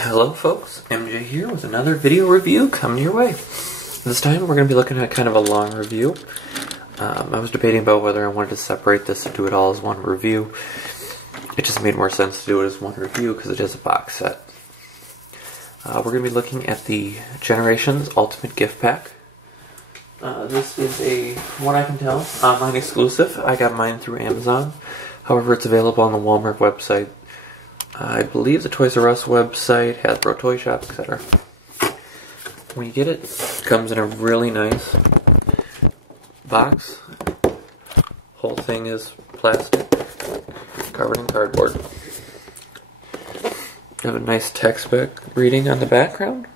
Hello folks, MJ here with another video review coming your way. This time we're going to be looking at kind of a long review. I was debating about whether I wanted to separate this and do it all as one review. It just made more sense to do it as one review because it is a box set. We're going to be looking at the Generations Ultimate Gift Pack. This is a, from what I can tell, online exclusive. I got mine through Amazon. However, it's available on the Walmart website. I believe the Toys R Us website, Hasbro Toy Shop, etc. When you get it, it comes in a really nice box. Whole thing is plastic, covered in cardboard. You have a nice textbook reading on the background,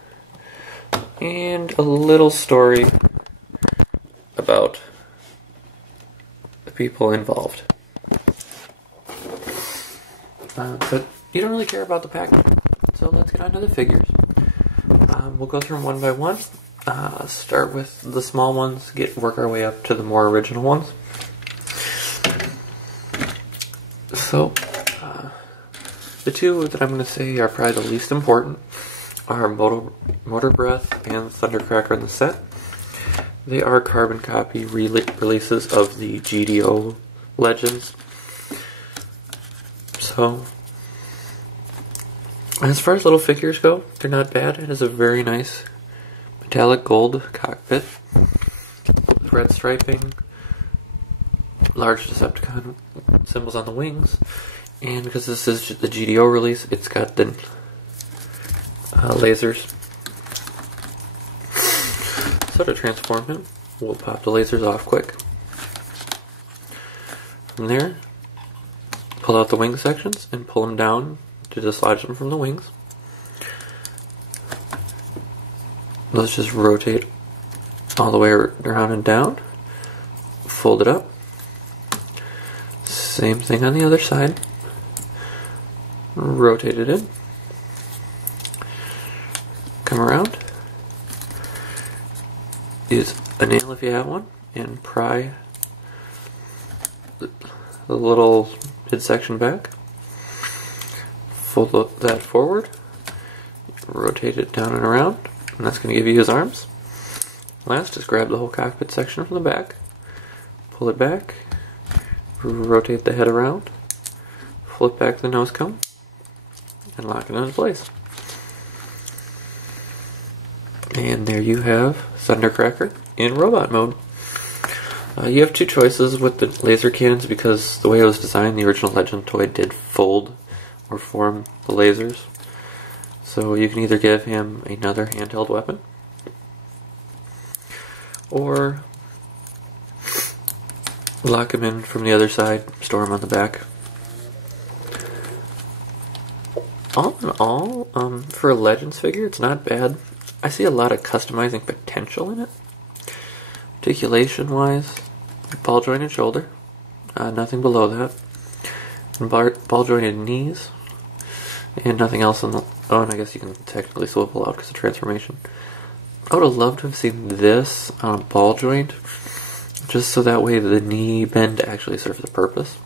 and a little story about the people involved. But you don't really care about the pack, so let's get on to the figures. We'll go through them one by one. Start with the small ones, work our way up to the more original ones. So, the two that I'm going to say are probably the least important are Motor Breath and Thundercracker in the set. They are carbon copy releases of the GDO Legends. So, as far as little figures go, they're not bad. It is a very nice metallic gold cockpit with red striping, large Decepticon symbols on the wings, and because this is the GDO release, it's got the lasers. So to transform him, we'll pop the lasers off quick. From there, pull out the wing sections and pull them down to dislodge them from the wings. Let's just rotate all the way around and down. Fold it up. Same thing on the other side. Rotate it in. Come around. Use a nail if you have one and pry the little midsection back. Fold that forward, rotate it down and around, and that's going to give you his arms. Last, just grab the whole cockpit section from the back, pull it back, rotate the head around, flip back the nose cone, and lock it into place. And there you have Thundercracker in robot mode. You have two choices with the laser cannons because the way it was designed, the original Legend toy did fold or form the lasers. So you can either give him another handheld weapon, or lock him in from the other side, store him on the back. All in all, for a Legends figure, it's not bad. I see a lot of customizing potential in it. Articulation-wise, ball jointed shoulder, nothing below that, and ball jointed knees, and nothing else on the. Oh, and I guess you can technically swivel out because of transformation. I would have loved to have seen this on a ball joint, just so that way the knee bend actually serves the purpose.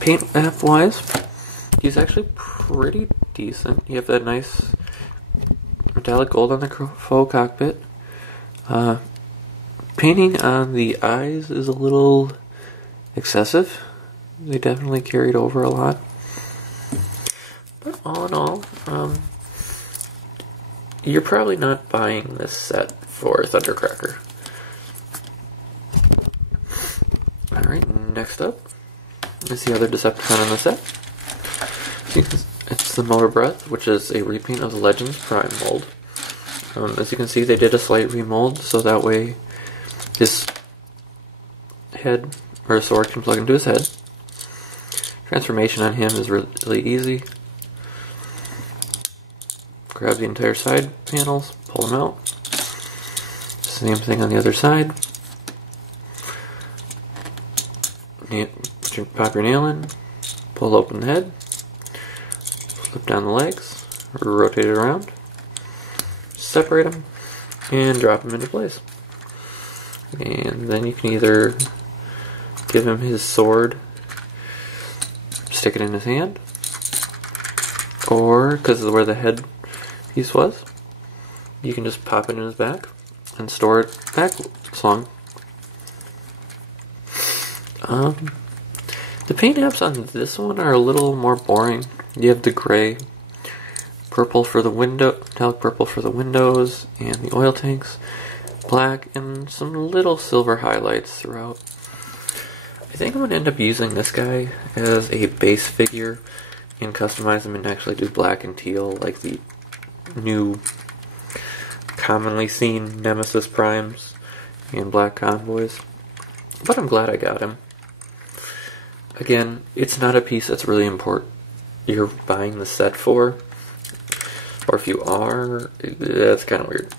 Paint app-wise, he's actually pretty decent. You have that nice metallic gold on the faux cockpit. Painting on the eyes is a little excessive. They definitely carried over a lot. But all in all, you're probably not buying this set for Thundercracker. Alright, next up is the other Decepticon in the set. It's the Motor Breath, which is a repaint of the Legends Prime mold. As you can see, they did a slight remold, so that way his head, or a sword, can plug into his head. Transformation on him is really easy. Grab the entire side panels, pull them out. Same thing on the other side. Pop your nail in, pull open the head, flip down the legs, rotate it around, separate them, and drop them into place. And then you can either give him his sword, stick it in his hand, or because of where the head piece was, you can just pop it in his back and store it back slung. The paint apps on this one are a little more boring. You have the gray, purple for the window, metallic purple for the windows and the oil tanks, black, and some little silver highlights throughout. I think I'm going to end up using this guy as a base figure and customize him and actually do black and teal like the new commonly seen Nemesis Primes and Black Convoys. But I'm glad I got him. Again, it's not a piece that's really important you're buying the set for, or if you are, that's kind of weird.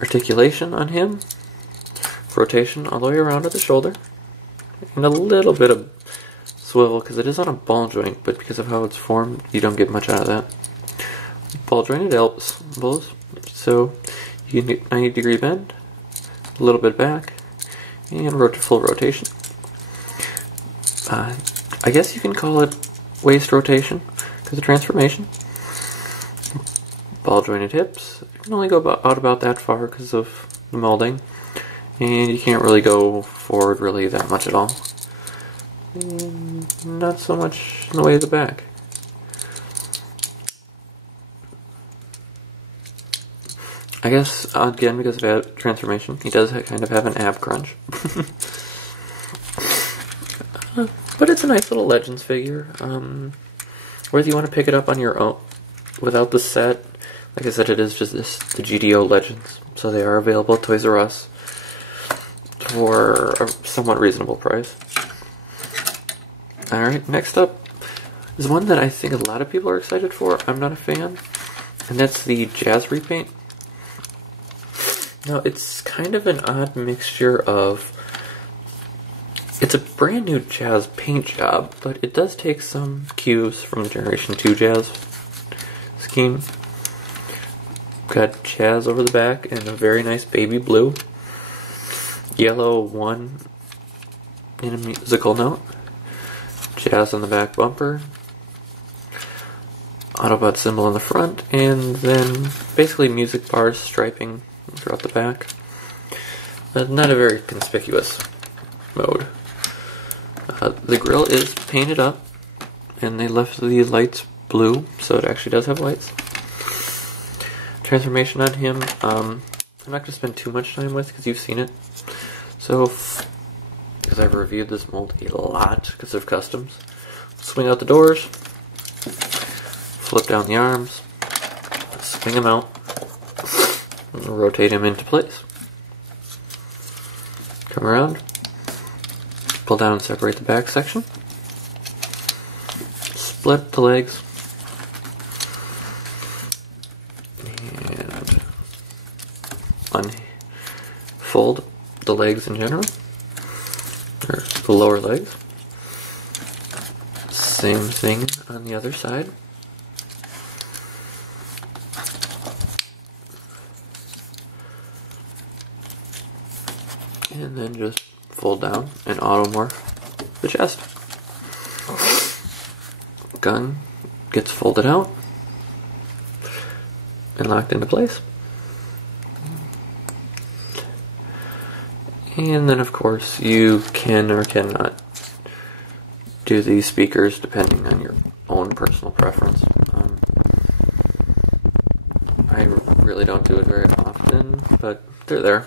Articulation on him, rotation all the way around at the shoulder, and a little bit of swivel because it is on a ball joint, but because of how it's formed, you don't get much out of that. Ball jointed elbows, so you can get 90-degree bend, a little bit back, and full rotation. I guess you can call it waist rotation because of transformation. Ball jointed hips. You can only go out about that far because of the molding, and you can't really go forward really that much at all. And not so much in the way of the back. I guess again because of transformation, he does kind of have an ab crunch. But it's a nice little Legends figure. Whether you want to pick it up on your own without the set, like I said, it is just the GDO Legends, so they are available at Toys R Us for a somewhat reasonable price. Alright, next up is one that I think a lot of people are excited for. I'm not a fan, and that's the Jazz repaint. Now, it's kind of an odd mixture of... It's a brand new Jazz paint job, but it does take some cues from the Generation 2 Jazz scheme. Got Jazz over the back and a very nice baby blue. Yellow 1 in a musical note. Jazz on the back bumper. Autobot symbol on the front, and then basically music bars striping throughout the back. Not a very conspicuous mode. The grill is painted up, and they left the lights blue, so it actually does have lights. Transformation on him, I'm not going to spend too much time with because you've seen it. So, because I've reviewed this mold a lot because of customs, swing out the doors, flip down the arms, swing him out, and rotate him into place. Come around, pull down and separate the back section, split the legs, and unfold the legs in general, or the lower legs. Same thing on the other side. And then just fold down and automorph the chest. Gun gets folded out and locked into place. And then of course you can or cannot do these speakers depending on your own personal preference. I really don't do it very often, but they're there.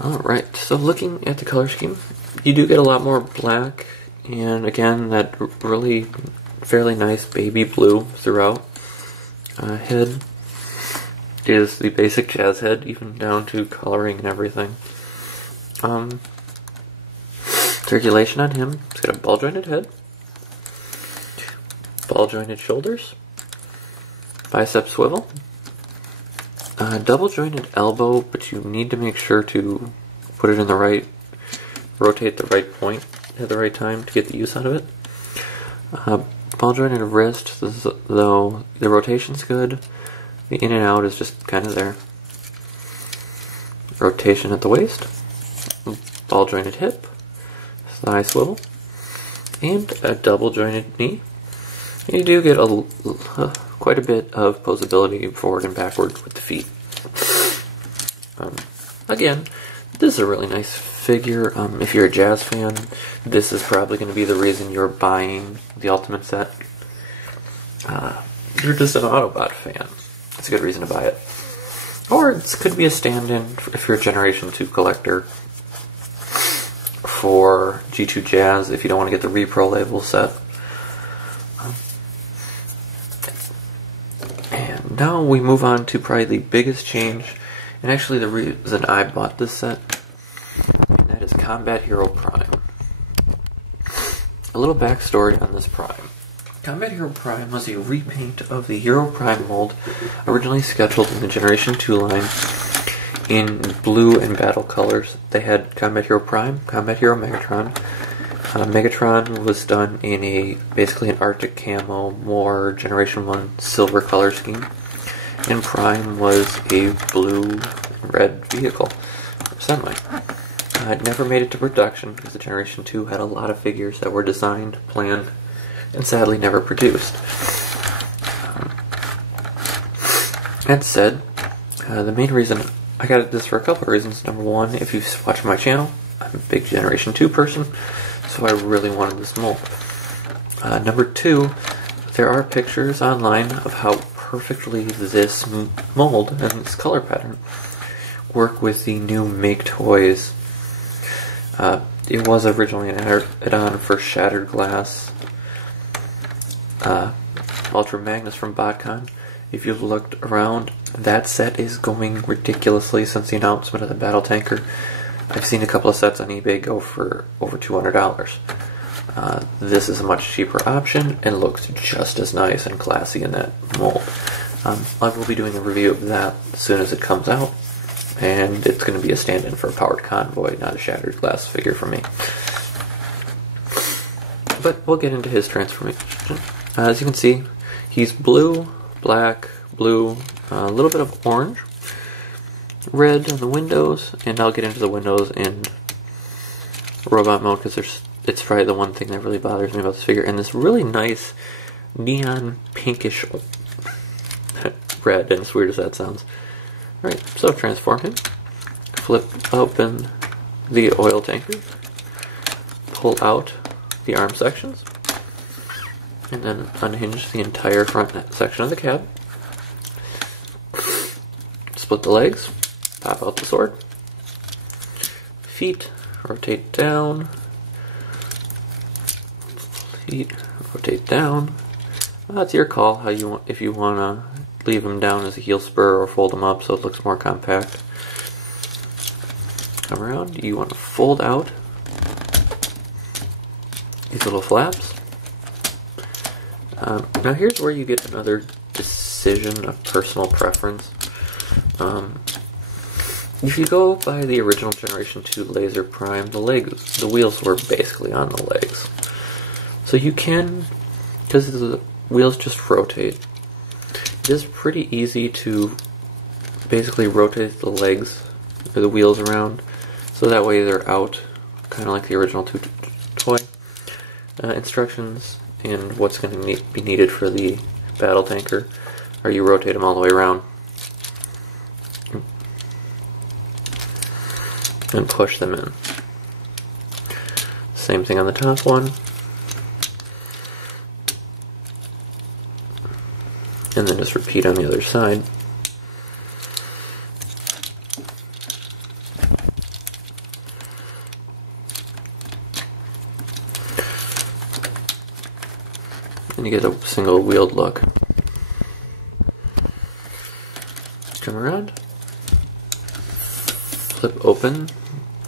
Alright, so looking at the color scheme, you do get a lot more black, and again, that really fairly nice baby blue throughout. Head is the basic Jazz head, even down to coloring and everything. Circulation on him, he's got a ball jointed head, ball jointed shoulders, bicep swivel, double jointed elbow, but you need to make sure to put it in the right, rotate the right point at the right time to get the use out of it. Ball jointed wrist, though the rotation's good, the in and out is just kind of there. Rotation at the waist, ball jointed hip, thigh swivel, and a double jointed knee. And you do get quite a bit of posability forward and backward with the feet. Again, this is a really nice figure. If you're a jazz fan, this is probably going to be the reason you're buying the Ultimate set. You're just an Autobot fan. It's a good reason to buy it. Or it could be a stand-in if you're a Generation 2 collector for G2 Jazz if you don't want to get the Repro label set. And now we move on to probably the biggest change, and actually the reason I bought this set, and that is Combat Hero Prime. A little backstory on this Prime. Combat Hero Prime was a repaint of the Hero Prime mold, originally scheduled in the Generation 2 line in blue and battle colors. They had Combat Hero Prime, Combat Hero Megatron. Megatron was done in basically an Arctic camo, more Generation 1 silver color scheme. And Prime was a blue and red vehicle, semi. It never made it to production because the Generation 2 had a lot of figures that were designed, planned, and sadly never produced. That said, the main reason I got this for a couple of reasons. Number one, if you watch my channel, I'm a big Generation 2 person, so I really wanted this mold. Number two, there are pictures online of how perfectly this mold and this color pattern work with the new Make Toys. It was originally an add-on for Shattered Glass, Ultra Magnus from BotCon. If you've looked around, that set is going ridiculously since the announcement of the Battle Tanker. I've seen a couple of sets on eBay go for over $200. This is a much cheaper option and looks just as nice and classy in that mold. I will be doing a review of that as soon as it comes out, and it's going to be a stand-in for a Powered Convoy, not a Shattered Glass figure for me. But we'll get into his transformation. As you can see, he's blue, black, blue, a little bit of orange, red on the windows, and I'll get into the windows in robot mode because it's probably the one thing that really bothers me about this figure. And this really nice neon pinkish red, and as weird as that sounds. Alright, so transform him. Flip open the oil tanker. Pull out the arm sections. And then unhinge the entire front section of the cab. Split the legs. Pop out the sword. Feet rotate down. Feet rotate down. That's your call. How you want, if you want to leave them down as a heel spur or fold them up so it looks more compact. Come around. You want to fold out these little flaps. Now here's where you get another decision of personal preference. If you go by the original Generation 2 Laser Prime, the wheels were basically on the legs. So you can, because the wheels just rotate, it is pretty easy to basically rotate the legs, or the wheels around, so that way they're out, kind of like the original toy. Instructions and what's going to be needed for the battle tanker are you rotate them all the way around and push them in. Same thing on the top one. And then just repeat on the other side. And you get a single wheeled look. Come around. Flip open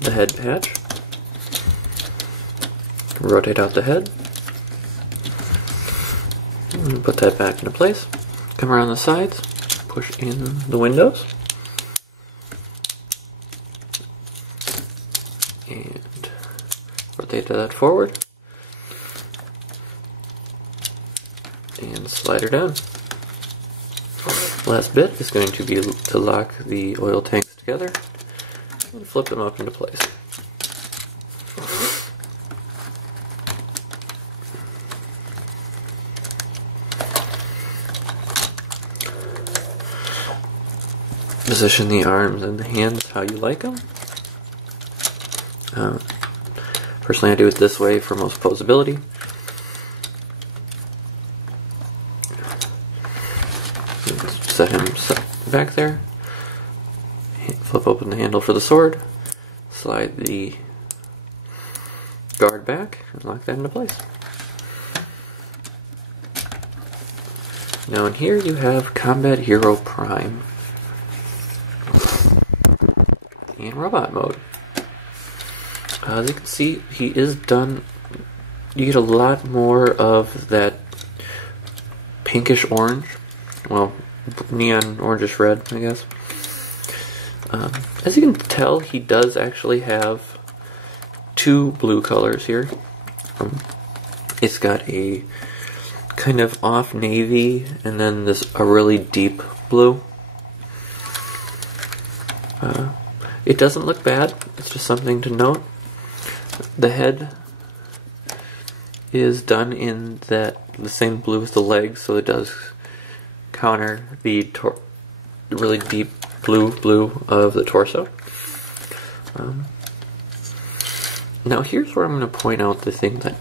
the head patch. Rotate out the head. And put that back into place. Come around the sides. Push in the windows. And rotate that forward. And slide her down. Last bit is going to be to lock the oil tanks together and flip them up into place. position the arms and the hands how you like them. Personally, I do it this way for most posability. Set him back there. Flip open the handle for the sword. Slide the guard back and lock that into place. Now in here you have Combat Hero Prime in robot mode. As you can see, he is done. You get a lot more of that pinkish orange, well, neon orangish red, I guess. As you can tell, he does actually have two blue colors here. It's got a kind of off navy and then a really deep blue. It doesn't look bad, it's just something to note. The head is done in the same blue as the legs, so it does counter the really deep blue of the torso. Now here's where I'm going to point out the thing that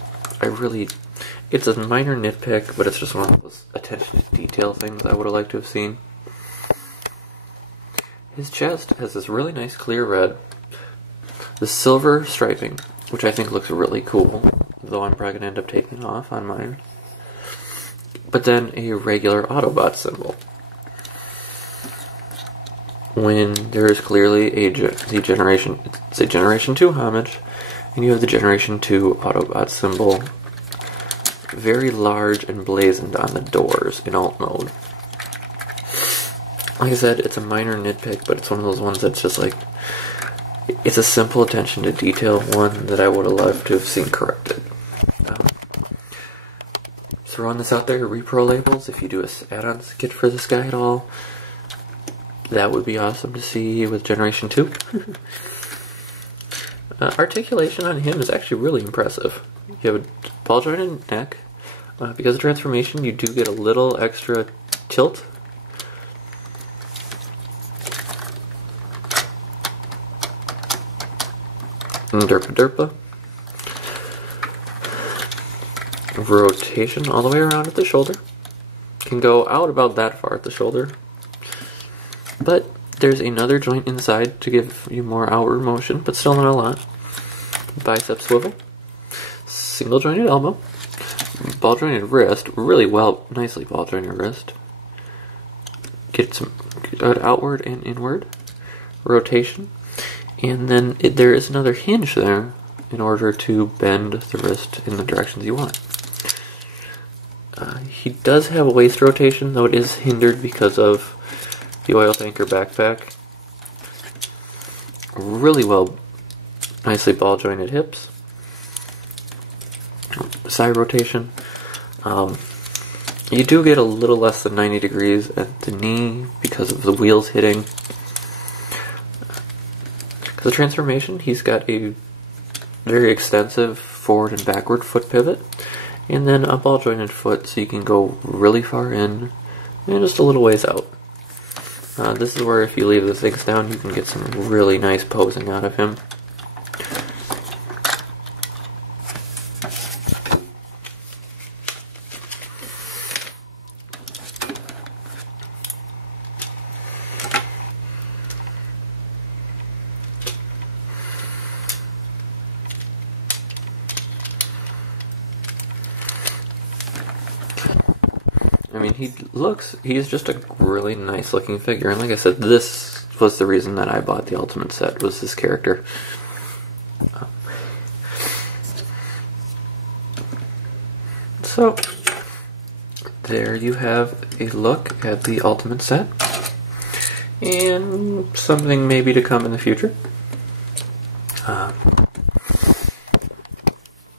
it's a minor nitpick, but it's just one of those attention to detail things I would have liked to have seen. His chest has this really nice clear red, the silver striping, which I think looks really cool, though I'm probably going to end up taking off on mine. But then a regular Autobot symbol, when there is clearly it's a Generation 2 homage, and you have the Generation 2 Autobot symbol very large and blazoned on the doors in alt mode. Like I said, it's a minor nitpick, but it's one of those ones that's just like, it's a simple attention to detail one that I would have loved to have seen corrected. Throwing this out there, repro labels, if you do a add-on kit for this guy at all, that would be awesome to see with Generation 2. Articulation on him is actually really impressive. You have a ball jointed neck. Because of transformation, you do get a little extra tilt. Derpa derpa. Rotation all the way around at the shoulder. Can go out about that far at the shoulder. But there's another joint inside to give you more outward motion, but still not a lot. Bicep swivel. Single jointed elbow. Ball jointed wrist. Really nicely ball jointed wrist. Get some good outward and inward rotation. And then there is another hinge there in order to bend the wrist in the directions you want. He does have a waist rotation, though it is hindered because of the oil tanker backpack. Really nicely ball jointed hips. Side rotation. You do get a little less than 90 degrees at the knee because of the wheels hitting. The transformation, he's got a very extensive forward and backward foot pivot, and then a ball jointed foot so you can go really far in and just a little ways out. This is where if you leave the things down, you can get some really nice posing out of him. I mean, he's just a really nice looking figure, and like I said, this was the reason that I bought the Ultimate set, was this character. So, there you have a look at the Ultimate set, and something maybe to come in the future.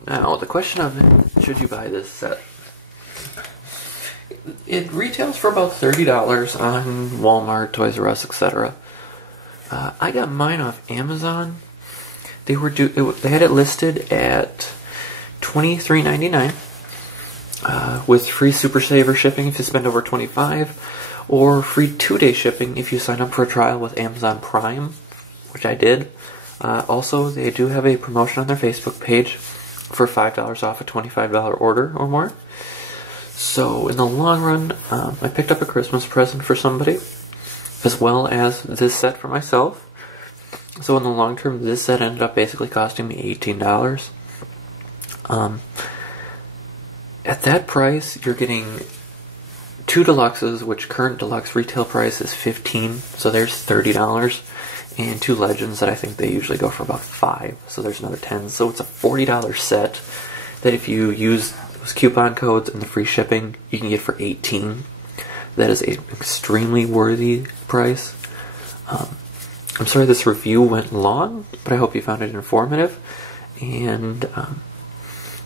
Now, the question of should you buy this set? It retails for about $30 on Walmart, Toys R Us, etc. I got mine off Amazon. They had it listed at $23.99 with free Super Saver shipping if you spend over $25, or free 2-day shipping if you sign up for a trial with Amazon Prime, which I did. Also, they do have a promotion on their Facebook page for $5 off a $25 order or more. So in the long run, I picked up a Christmas present for somebody, as well as this set for myself. So in the long term, this set ended up basically costing me $18. At that price, you're getting 2 deluxes, which current deluxe retail price is $15, so there's $30, and 2 legends that I think they usually go for about $5, so there's another $10. So it's a $40 set that if you use those coupon codes and the free shipping, you can get for $18. That is an extremely worthy price. I'm sorry this review went long, but I hope you found it informative, and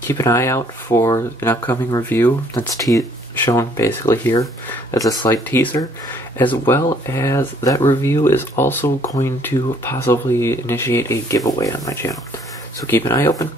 keep an eye out for an upcoming review that's shown basically here as a slight teaser, as well as that review is also going to possibly initiate a giveaway on my channel. So keep an eye open.